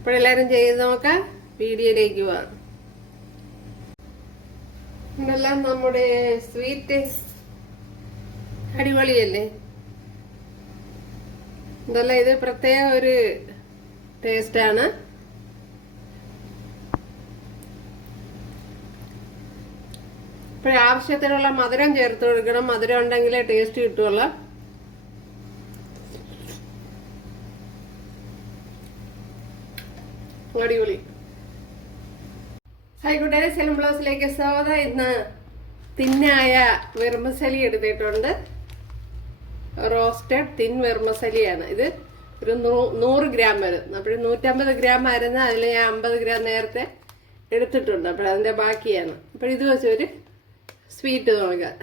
ഇപ്പോഴെല്ലാവരും ചെയ്ത് നോക്കാം. വീഡിയോയിലേക്ക് പോവാം. ഇതെല്ലാം നമ്മുടെ സ്വീറ്റ് അടിപൊളിയല്ലേ. ഇതെല്ലാം ഇത് പ്രത്യേക ഒരു ടേസ്റ്റാണ്. ഇപ്പോഴാവശ്യത്തിനുള്ള മധുരം ചേർത്ത് കൊടുക്കണം. മധുരം ഉണ്ടെങ്കിലേ ടേസ്റ്റ് കിട്ടുള്ളൂ. അടിപൊളി. ഹായ് കൂട്ടുകാരെ, സെലം ബ്ലൗസിലേക്ക് സ്വാഗതം. ഇന്ന് തിന്നായ വെർമസലി എടുത്തിട്ടുണ്ട്. റോസ്റ്റഡ് തിൻ വെർമസലിയാണ് ഇത്. ഒരു 100 ഗ്രാം വരും. അപ്പോൾ 150 ഗ്രാം ആയിരുന്നു. അതിൽ ഞാൻ 50 ഗ്രാം നേരത്തെ എടുത്തിട്ടുണ്ട്. അപ്പോൾ അതിൻ്റെ ബാക്കിയാണ്. അപ്പോൾ ഇത് വെച്ചൊരു സ്വീറ്റ് നോക്കാം.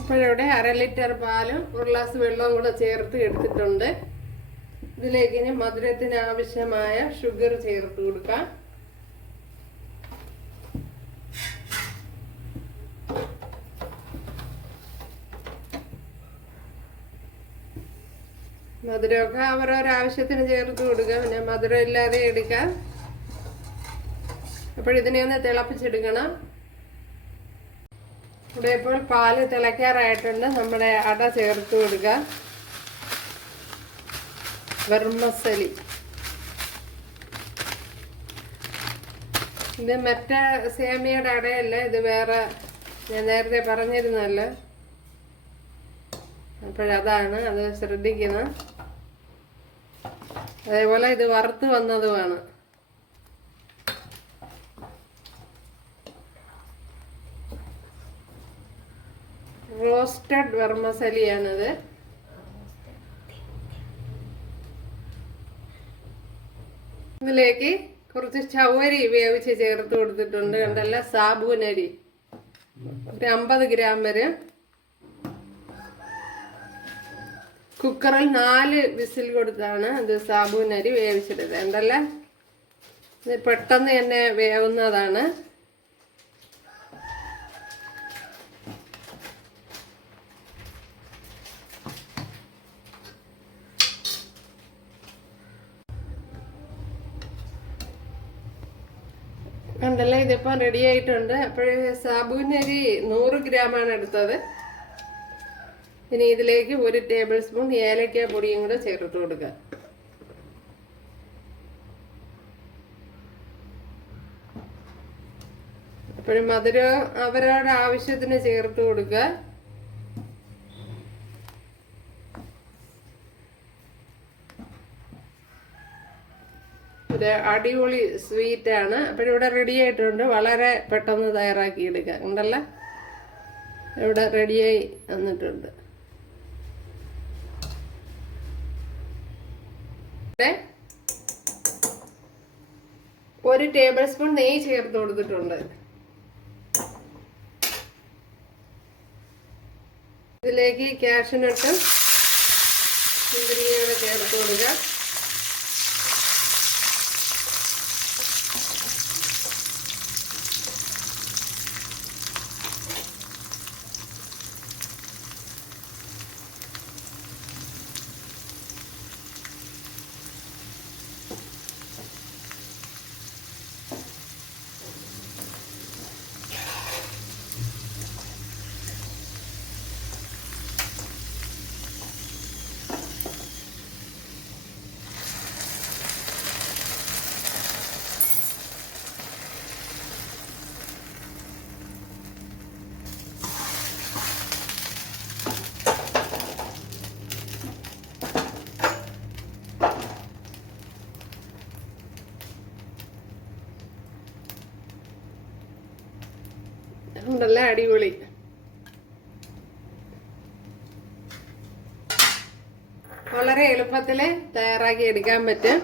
അപ്പോഴിവിടെ 1/2 ലിറ്റർ പാലും 1 ഗ്ലാസ് വെള്ളവും കൂടെ ചേർത്ത് എടുത്തിട്ടുണ്ട്. ഇതിലേക്ക് ഇനി മധുരത്തിന് ആവശ്യമായ ഷുഗർ ചേർത്ത് കൊടുക്കാം. മധുരമൊക്കെ അവരവരാവശ്യത്തിന് ചേർത്ത് കൊടുക്കാം. പിന്നെ മധുരം ഇല്ലാതെ എടുക്കാം. അപ്പോഴിതിനെ ഒന്ന് തിളപ്പിച്ചെടുക്കണം. ഇവിടെ ഇപ്പോൾ പാല് തിളയ്ക്കാറായിട്ടുണ്ട്. നമ്മുടെ അട ചേർത്ത് കൊടുക്കാം. വെർമസലി ഇത് മറ്റേ സേമിയയുടെ അടയല്ല, ഇത് വേറെ. ഞാൻ നേരത്തെ പറഞ്ഞിരുന്നല്ലോ. അപ്പോഴതാണ്, അത് ശ്രദ്ധിക്കണം. അതേപോലെ ഇത് വറുത്ത് വന്നതുമാണ്. റോസ്റ്റഡ് വെർമസലിയാണിത്. ഇതിലേക്ക് കുറച്ച് ചവ്വരി വേവിച്ച് ചേർത്ത് കൊടുത്തിട്ടുണ്ട്. കണ്ടല്ല, സാബൂനരി ഒരു 50 ഗ്രാം വരെ. കുക്കറിൽ 4 വിസിൽ കൊടുത്താണ് ഇത് സാബൂനരി വേവിച്ചെടുത്തത്. കണ്ടല്ല, ഇത് പെട്ടെന്ന് തന്നെ വേവുന്നതാണ്. കണ്ടല്ലേ, ഇതിപ്പം റെഡി ആയിട്ടുണ്ട്. അപ്പോൾ സാബൂനരി 100 ഗ്രാമാണ് എടുത്തത്. ഇനി ഇതിലേക്ക് 1 ടേബിൾ സ്പൂൺ ഏലക്ക പൊടിയും കൂടെ ചേർത്ത് കൊടുക്കുക. അപ്പോഴും മധുരം അവരവരുടെ ആവശ്യത്തിന് ചേർത്ത് കൊടുക്കുക. ഒരു അടിപൊളി സ്വീറ്റാണ്. അപ്പോഴിവിടെ റെഡി ആയിട്ടുണ്ട്. വളരെ പെട്ടെന്ന് തയ്യാറാക്കി എടുക്കുക. ഉണ്ടല്ലോ, ഇവിടെ റെഡിയായി വന്നിട്ടുണ്ട്. ഇവിടെ 1 ടേബിൾ സ്പൂൺ നെയ്യ് ചേർത്ത് കൊടുത്തിട്ടുണ്ട്. ഇതിലേക്ക് കാഷ്യൂനട്ടും മുന്തിരിയും ചേർത്ത് കൊടുക്കുക. ഉണ്ടല്ലോ, അടിപൊളി. വളരെ എളുപ്പത്തിൽ തയ്യാറാക്കി എടുക്കാൻ പറ്റും.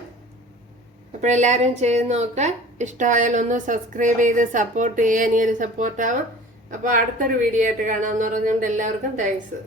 അപ്പോഴെല്ലാവരും ചെയ്ത് നോക്കുക. ഇഷ്ടമായാലൊന്ന് സബ്സ്ക്രൈബ് ചെയ്ത് സപ്പോർട്ട് ചെയ്യാൻ, ഇനി ഒരു സപ്പോർട്ടാവും. അപ്പോൾ അടുത്തൊരു വീഡിയോ ആയിട്ട് കാണാമെന്ന് പറഞ്ഞുകൊണ്ട് എല്ലാവർക്കും താങ്ക്സ്.